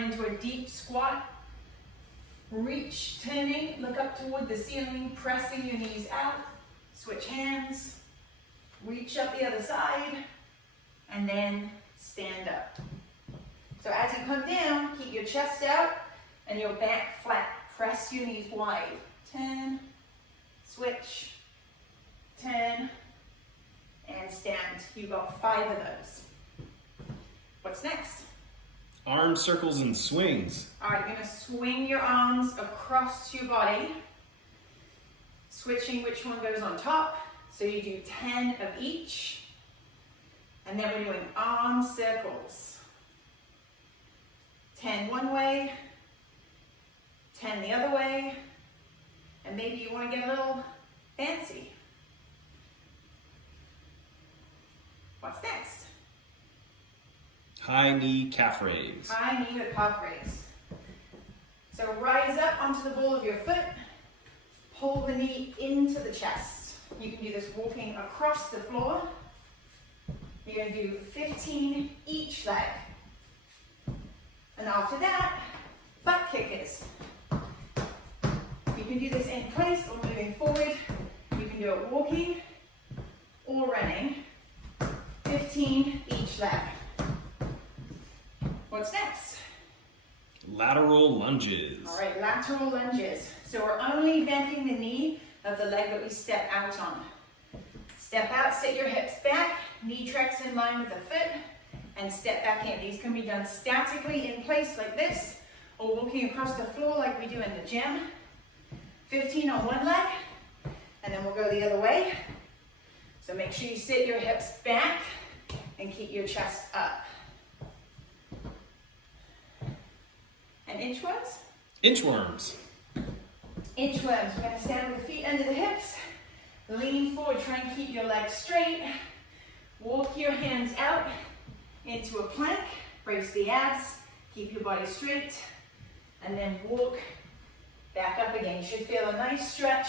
down into a deep squat. Reach, turning, look up toward the ceiling, pressing your knees out. Switch hands, reach up the other side, and then stand up. So as you come down, keep your chest out and your back flat. Press your knees wide. Turn, switch, turn, and stand. You've got 5 of those. What's next? Arm circles and swings. All right, you're going to swing your arms across your body, switching which one goes on top. So you do 10 of each. And then we're doing arm circles. 10 one way, 10 the other way, and maybe you want to get a little fancy. What's next? High knee calf raise. High knee or calf raise. So rise up onto the ball of your foot, pull the knee into the chest. You can do this walking across the floor. You're going to do 15 each leg. And after that, butt kickers. You can do this in place or moving forward. You can do it walking or running. 15 each leg. What's next? Lateral lunges. All right, lateral lunges. So we're only bending the knee of the leg that we step out on. Step out, sit your hips back, knee tracks in line with the foot, and step back in. These can be done statically in place like this, or walking across the floor like we do in the gym. 15 on one leg, and then we'll go the other way. So make sure you sit your hips back and keep your chest up. And inchworms? Inchworms. Inchworms. We're going to stand with the feet under the hips. Lean forward, try and keep your legs straight. Walk your hands out into a plank. Brace the abs. Keep your body straight. And then walk back up again. You should feel a nice stretch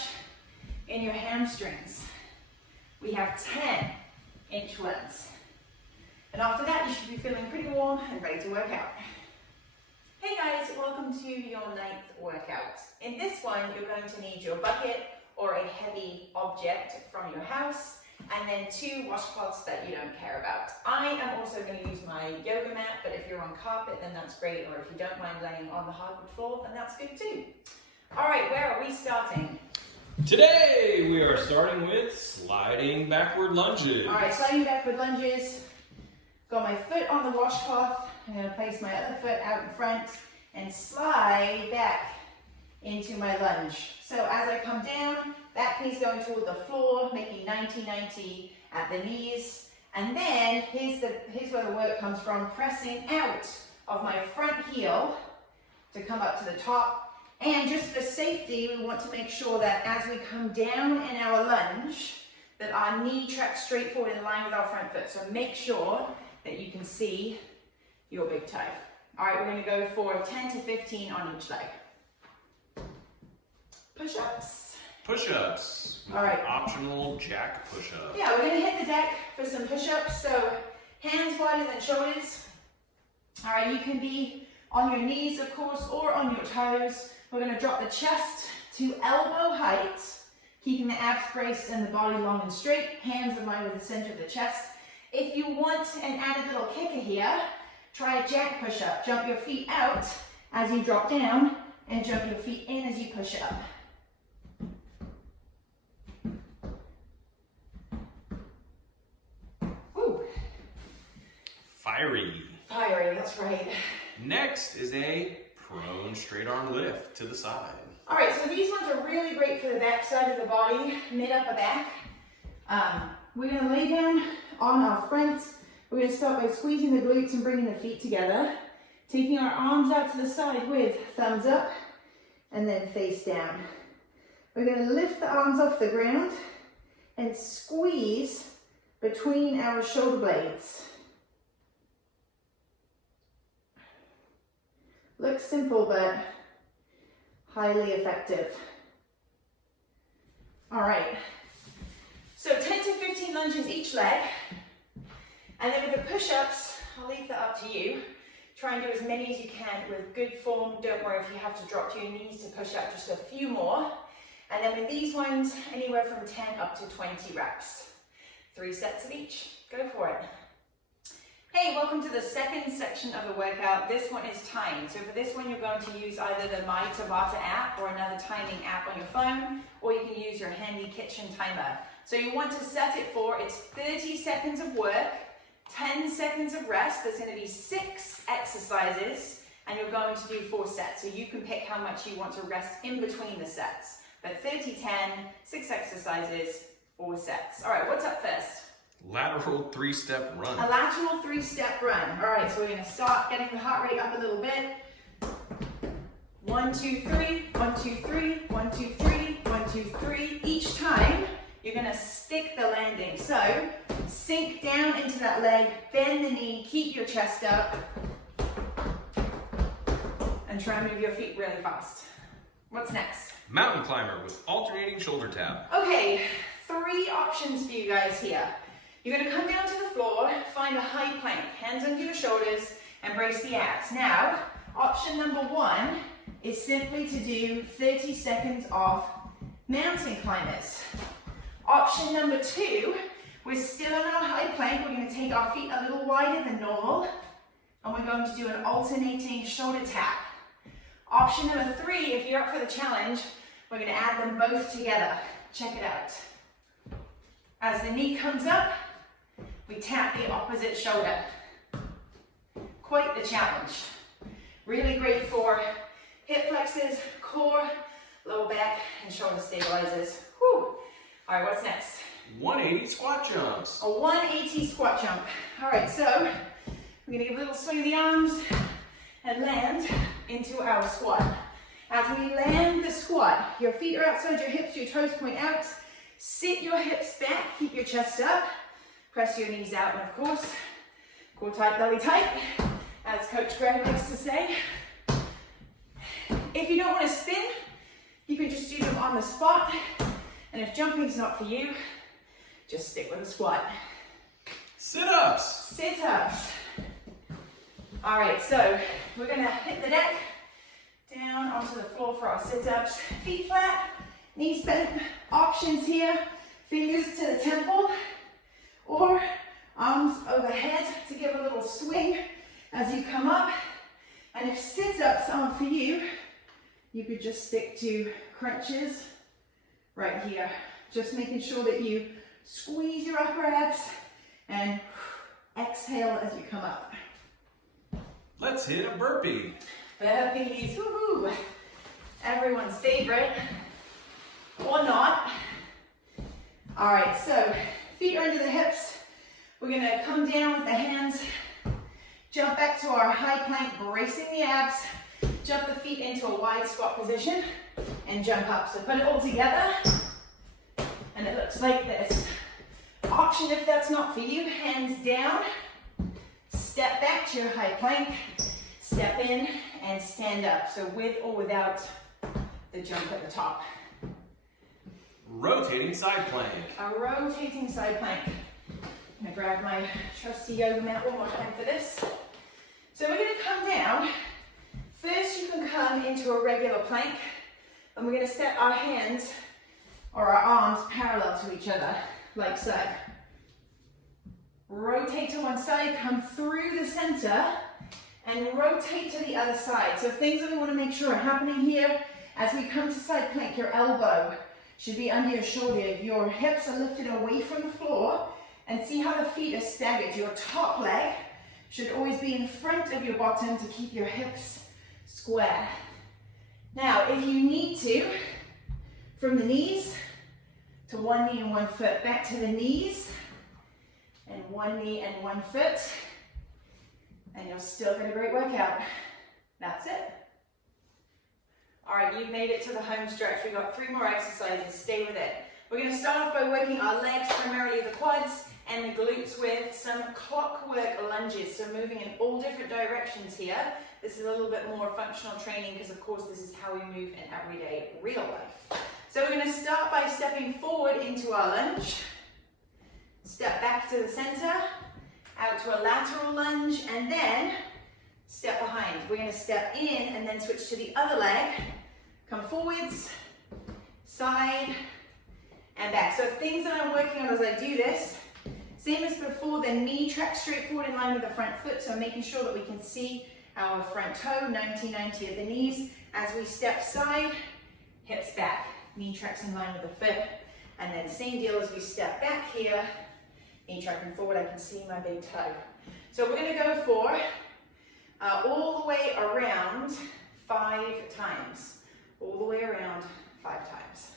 in your hamstrings. We have 10 inchworms. And after that, you should be feeling pretty warm and ready to work out. Hey guys, welcome to your 9th workout. In this one, you're going to need your bucket or a heavy object from your house, and then 2 washcloths that you don't care about. I am also going to use my yoga mat, but if you're on carpet, then that's great, or if you don't mind laying on the hardwood floor, then that's good too. All right, where are we starting? Today we are starting with sliding backward lunges. All right, sliding backward lunges. Got my foot on the washcloth. I'm going to place my other foot out in front and slide back into my lunge. So as I come down, back knee's going toward the floor, making 90-90 at the knees. And then here's where the work comes from, pressing out of my front heel to come up to the top. And just for safety, we want to make sure that as we come down in our lunge, that our knee tracks straight forward in line with our front foot. So make sure that you can see your big toe. All right, we're going to go for 10 to 15 on each leg. Push-ups. Push-ups. All right. Optional jack push-ups. Yeah, we're going to hit the deck for some push-ups. So hands wider than shoulders. All right, you can be on your knees, of course, or on your toes. We're going to drop the chest to elbow height, keeping the abs braced and the body long and straight. Hands in line with the center of the chest. If you want an added little kicker here, try a jack push-up. Jump your feet out as you drop down and jump your feet in as you push up. Ooh. Fiery. Fiery, that's right. Next is a prone straight arm lift to the side. All right, so these ones are really great for the back side of the body, mid-upper back. We're going to lay down on our front. We're going to start by squeezing the glutes and bringing the feet together. Taking our arms out to the side with thumbs up and then face down. We're going to lift the arms off the ground and squeeze between our shoulder blades. Looks simple, but highly effective. All right. So 10 to 15 lunges each leg. And then with the push-ups, I'll leave that up to you. Try and do as many as you can with good form. Don't worry if you have to drop to your knees to push up just a few more. And then with these ones, anywhere from 10 up to 20 reps. 3 sets of each. Go for it. Hey, welcome to the second section of the workout. This one is timed. So for this one, you're going to use either the My Tabata app or another timing app on your phone, or you can use your handy kitchen timer. So you want to set it for, it's 30 seconds of work, 10 seconds of rest. There's going to be 6 exercises, and you're going to do 4 sets. So you can pick how much you want to rest in between the sets. But 30, 10, 6 exercises, 4 sets. All right, what's up first? Lateral 3-step run. A lateral 3-step run. All right, so we're going to start getting the heart rate up a little bit. 1, 2, 3, 1, 2, 3, 1, 2, 3, 1, 2, 3. Each time, you're going to stick the landing. So, sink down into that leg, bend the knee, keep your chest up, and try and move your feet really fast. What's next? Mountain climber with alternating shoulder tap. Okay, 3 options for you guys here. You're going to come down to the floor, find a high plank, hands under your shoulders, and brace the abs. Now, option number 1 is simply to do 30 seconds of mountain climbers. Option number 2, we're still on our high plank. We're going to take our feet a little wider than normal, and we're going to do an alternating shoulder tap. Option number 3, if you're up for the challenge, we're going to add them both together. Check it out. As the knee comes up, we tap the opposite shoulder. Quite the challenge. Really great for hip flexors, core, lower back, and shoulder stabilizers. Whew. All right, what's next? 180 squat jumps. A 180 squat jump. All right, so we're gonna give a little swing of the arms and land into our squat. As we land the squat, your feet are outside your hips, your toes point out. Sit your hips back, keep your chest up. Press your knees out, and of course, core tight, belly tight, as Coach Greg likes to say. If you don't want to spin, you can just do them on the spot. And if jumping's not for you, just stick with the squat. Sit-ups. Sit-ups. All right, so we're gonna hit the deck, down onto the floor for our sit-ups. Feet flat, knees bent. Options here, fingers to the temple, or arms overhead to give a little swing as you come up. And if sit-ups aren't for you, you could just stick to crunches right here. Just making sure that you squeeze your upper abs and exhale as you come up. Let's hit a burpee. Burpees, woohoo! Everyone's favorite, or not. All right, so feet are under the hips. We're gonna come down with the hands, jump back to our high plank, bracing the abs, jump the feet into a wide squat position, and jump up. So put it all together, and it looks like this. Option if that's not for you, hands down, step back to your high plank, step in, and stand up. So with or without the jump at the top. Rotating side plank. A rotating side plank. I'm gonna grab my trusty yoga mat one more time for this. So we're gonna come down. First you can come into a regular plank, and we're gonna set our hands or our arms parallel to each other, like so. Rotate to one side, come through the center, and rotate to the other side. So things that we wanna make sure are happening here, as we come to side plank, your elbow should be under your shoulder. Your hips are lifted away from the floor, and see how the feet are staggered. Your top leg should always be in front of your bottom to keep your hips square. Now, if you need to, from the knees to one knee and one foot, back to the knees, and one knee and one foot, and you'll still get a great workout. That's it. All right, you've made it to the home stretch. We've got 3 more exercises, stay with it. We're gonna start off by working our legs, primarily the quads and the glutes, with some clockwork lunges. So moving in all different directions here. This is a little bit more functional training because of course this is how we move in everyday real life. So we're gonna start by stepping forward into our lunge. Step back to the center, out to a lateral lunge, and then step behind. We're going to step in and then switch to the other leg. Come forwards, side, and back. So things that I'm working on as I do this, same as before, the knee tracks straight forward in line with the front foot, so making sure that we can see our front toe, 90-90 at the knees. As we step side, hips back, knee tracks in line with the foot. And then same deal as we step back here, knee tracking forward, I can see my big toe. So we're going to go for all the way around 5 times. All the way around 5 times.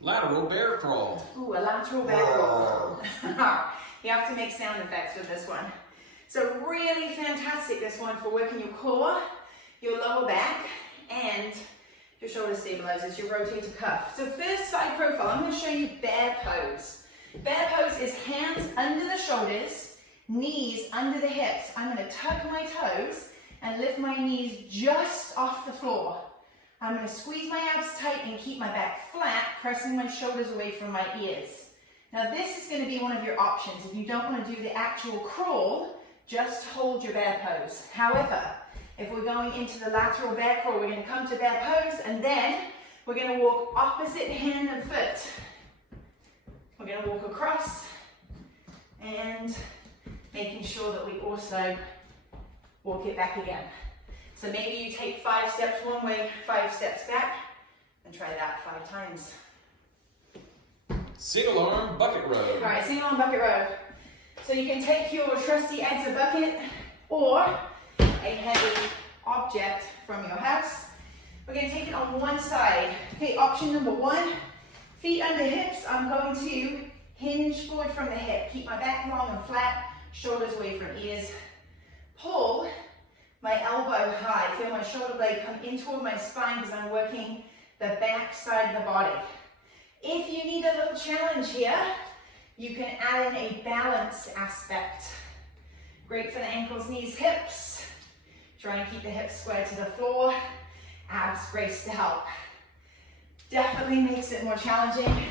Lateral bear crawl. Ooh, a lateral bear crawl. You have to make sound effects with this one. So really fantastic, this one, for working your core, your lower back, and your shoulder stabilizers, your rotator cuff. So first, side profile, I'm going to show you bear pose. Bear pose is hands under the shoulders, knees under the hips. I'm going to tuck my toes and lift my knees just off the floor. I'm going to squeeze my abs tight and keep my back flat, pressing my shoulders away from my ears. Now this is going to be one of your options. If you don't want to do the actual crawl, just hold your bear pose. However, if we're going into the lateral bear crawl, we're going to come to bear pose and then we're going to walk opposite hand and foot. We're going to walk across and making sure that we also walk it back again. So maybe you take 5 steps one way, 5 steps back, and try that 5 times. Single arm bucket row. All right, single arm bucket row. So you can take your trusty Exsurgo bucket or a heavy object from your house. We're going to take it on one side. Okay, option number 1, feet under hips. I'm going to hinge forward from the hip. Keep my back long and flat, shoulders away from ears. Pull my elbow high. Feel my shoulder blade come in toward my spine because I'm working the back side of the body. If you need a little challenge here, you can add in a balance aspect. Great for the ankles, knees, hips. Try and keep the hips square to the floor. Abs brace to help. Definitely makes it more challenging.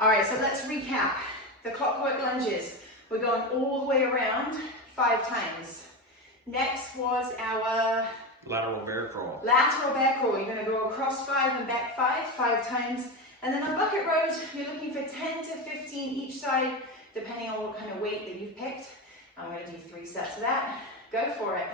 All right, so let's recap. The clockwork lunges. We're going all the way around 5 times. Next was our Lateral bear crawl. Lateral bear crawl. You're going to go across 5 and back 5 times. And then on bucket rows, you're looking for 10 to 15 each side, depending on what kind of weight that you've picked. I'm going to do 3 sets of that. Go for it.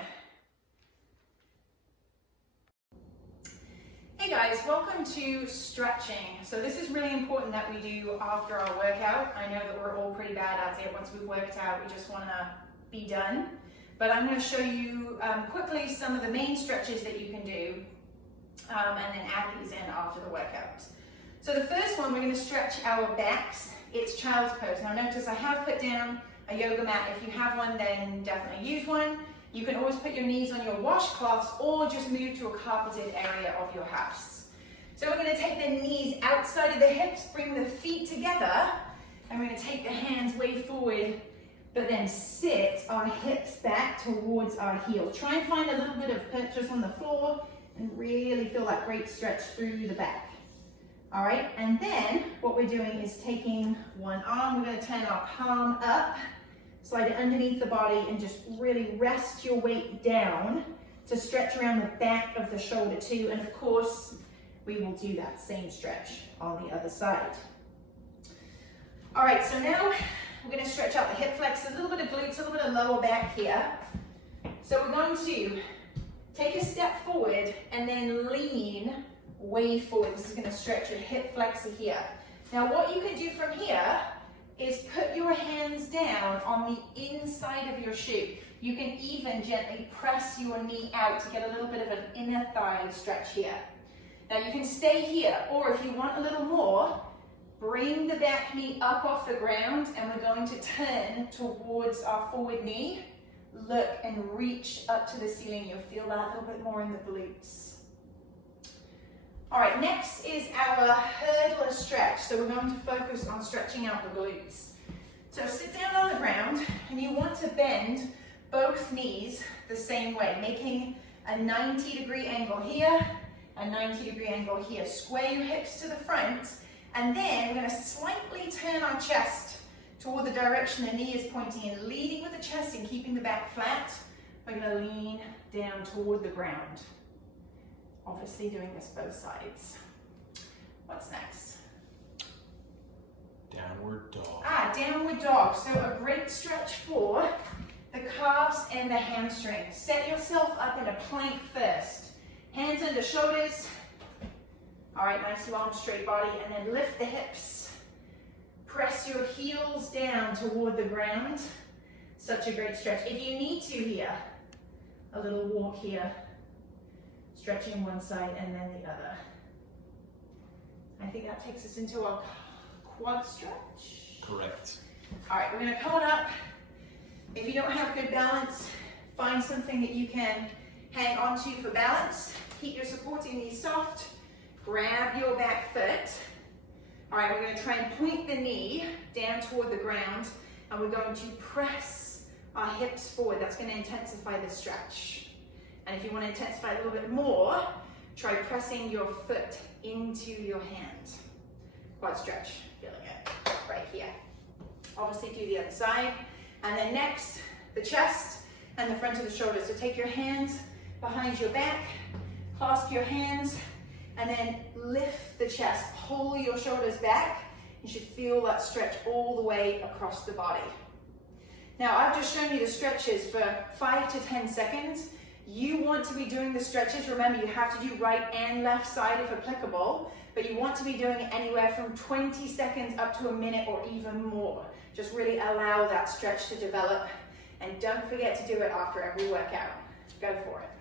Hey guys, welcome to stretching. So this is really important that we do after our workout. I know that we're all pretty bad at it. Once we've worked out, we just want to be done. But I'm going to show you quickly some of the main stretches that you can do and then add these in after the workout. So the first one, we're going to stretch our backs. It's child's pose. Now notice I have put down a yoga mat. If you have one, then definitely use one. You can always put your knees on your washcloths or just move to a carpeted area of your house. So we're going to take the knees outside of the hips, bring the feet together, and we're going to take the hands way forward, but then sit our hips back towards our heels. Try and find a little bit of purchase on the floor and really feel that great stretch through the back. All right, and then what we're doing is taking one arm, we're going to turn our palm up, slide it underneath the body, and just really rest your weight down to stretch around the back of the shoulder too. And of course, we will do that same stretch on the other side. All right, so now we're going to stretch out the hip flex, a little bit of glutes, a little bit of lower back here. So we're going to take a step forward and then lean way forward. This is going to stretch your hip flexor here. Now what you can do from here is put your hands down on the inside of your shoe. You can even gently press your knee out to get a little bit of an inner thigh stretch here. Now you can stay here, or if you want a little more, bring the back knee up off the ground and we're going to turn towards our forward knee. Look and reach up to the ceiling. You'll feel that a little bit more in the glutes. All right, next is our hurdler stretch. So we're going to focus on stretching out the glutes. So sit down on the ground and you want to bend both knees the same way, making a 90-degree angle here, a 90-degree angle here. Square your hips to the front, and then we're going to slightly turn our chest toward the direction the knee is pointing in, leading with the chest and keeping the back flat, We're going to lean down toward the ground. Obviously doing this both sides. What's next? Downward dog. Downward dog. So a great stretch for the calves and the hamstrings. Set yourself up in a plank first. Hands under shoulders. All right, nice long straight body, and then lift the hips. Press your heels down toward the ground. Such a great stretch. If you need to here, a little walk here. Stretching one side and then the other. I think that takes us into our quad stretch. Correct. All right, we're gonna come on up. If you don't have good balance, find something that you can hang onto for balance. Keep your supporting knees soft. Grab your back foot. All right, we're gonna try and point the knee down toward the ground, and we're going to press our hips forward. That's gonna intensify the stretch. And if you want to intensify a little bit more, try pressing your foot into your hand. Quad stretch, feeling it right here. Obviously do the other side. And then next, the chest and the front of the shoulders. So take your hands behind your back, clasp your hands, and then lift the chest. Pull your shoulders back. You should feel that stretch all the way across the body. Now, I've just shown you the stretches for 5 to 10 seconds. You want to be doing the stretches. Remember, you have to do right and left side if applicable, but you want to be doing it anywhere from 20 seconds up to a minute or even more. Just really allow that stretch to develop, and don't forget to do it after every workout. Go for it.